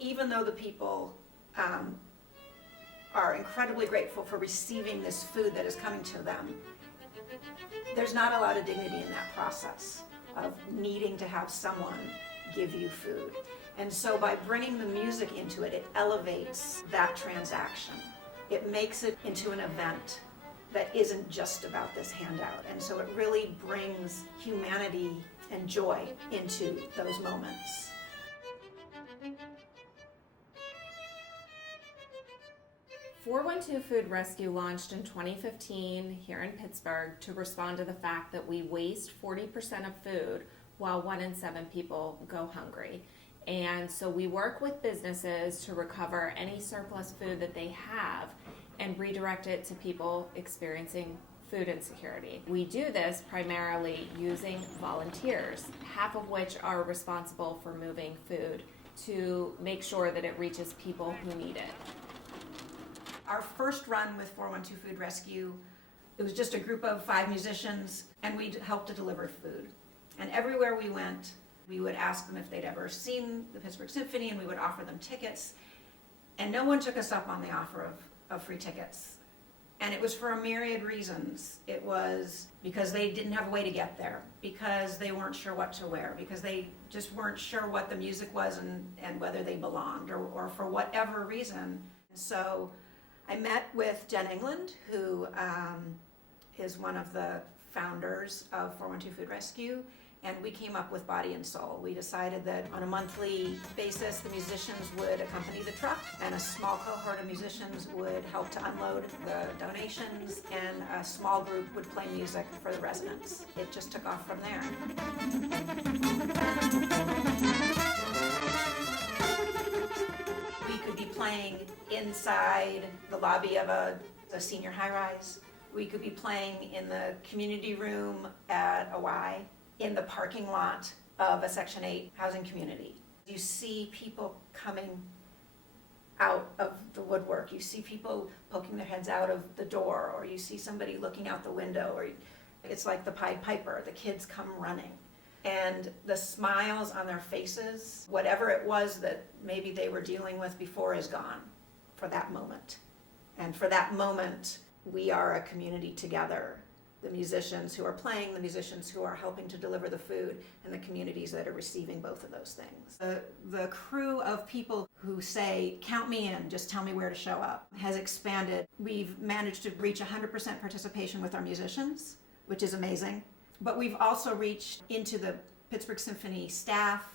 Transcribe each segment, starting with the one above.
even though the people are incredibly grateful for receiving this food that is coming to them, there's not a lot of dignity in that process of needing to have someone give you food. And so by bringing the music into it, it elevates that transaction. It makes it into an event that isn't just about this handout. And so it really brings humanity and joy into those moments. 412 Food Rescue launched in 2015 here in Pittsburgh to respond to the fact that we waste 40% of food while 1 in 7 people go hungry. And so we work with businesses to recover any surplus food that they have and redirect it to people experiencing food insecurity. We do this primarily using volunteers, half of which are responsible for moving food to make sure that it reaches people who need it. Our first run with 412 Food Rescue, it was just a group of 5 musicians, and we helped to deliver food. And everywhere we went, we would ask them if they'd ever seen the Pittsburgh Symphony, and we would offer them tickets. And no one took us up on the offer of free tickets. And it was for a myriad reasons. It was because they didn't have a way to get there, because they weren't sure what to wear, because they just weren't sure what the music was and whether they belonged, or for whatever reason. So I met with Jen England, who is one of the founders of 412 Food Rescue, and we came up with Body and Soul. We decided that on a monthly basis, the musicians would accompany the truck, and a small cohort of musicians would help to unload the donations, and a small group would play music for the residents. It just took off from there. We could be playing inside the lobby of a senior high-rise. We could be playing in the community room at a Y, in the parking lot of a Section 8 housing community. You see people coming out of the woodwork. You see people poking their heads out of the door, or you see somebody looking out the window, or it's like the Pied Piper, the kids come running. And the smiles on their faces, whatever it was that maybe they were dealing with before, is gone for that moment. And for that moment, we are a community together. The musicians who are playing, the musicians who are helping to deliver the food, and the communities that are receiving both of those things. The crew of people who say, count me in, just tell me where to show up, has expanded. We've managed to reach 100% participation with our musicians, which is amazing. But we've also reached into the Pittsburgh Symphony staff,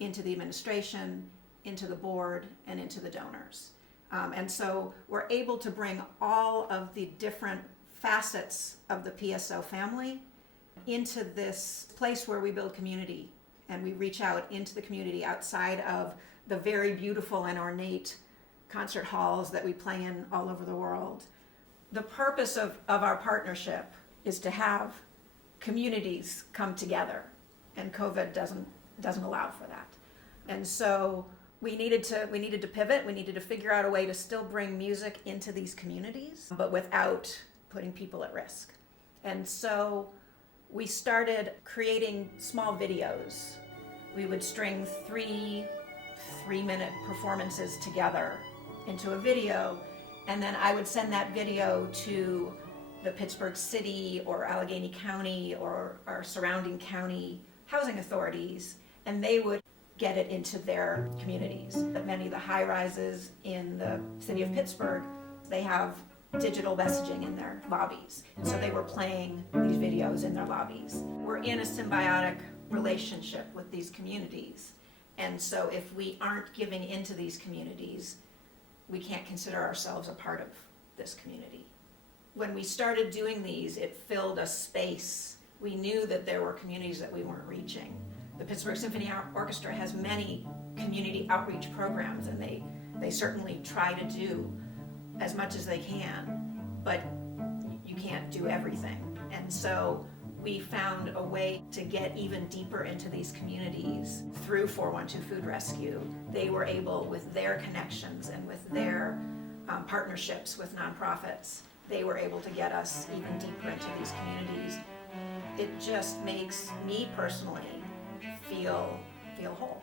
into the administration, into the board, and into the donors. And so we're able to bring all of the different facets of the PSO family into this place where we build community, and we reach out into the community outside of the very beautiful and ornate concert halls that we play in all over the world. The purpose of our partnership is to have communities come together, and COVID doesn't allow for that. And so we needed to pivot. We needed to figure out a way to still bring music into these communities, but without putting people at risk. And so we started creating small videos. We would string three-minute performances together into a video, and then I would send that video to the Pittsburgh City or Allegheny County or our surrounding county housing authorities, and they would get it into their communities. Many of the high-rises in the city of Pittsburgh, they have digital messaging in their lobbies. And so they were playing these videos in their lobbies. We're in a symbiotic relationship with these communities. And so if we aren't giving into these communities, we can't consider ourselves a part of this community. When we started doing these, it filled a space. We knew that there were communities that we weren't reaching. The Pittsburgh Symphony Orchestra has many community outreach programs, and they certainly try to do as much as they can, but you can't do everything. And so we found a way to get even deeper into these communities through 412 Food Rescue. They were able, with their connections and with their partnerships with nonprofits, they were able to get us even deeper into these communities. It just makes me personally feel whole.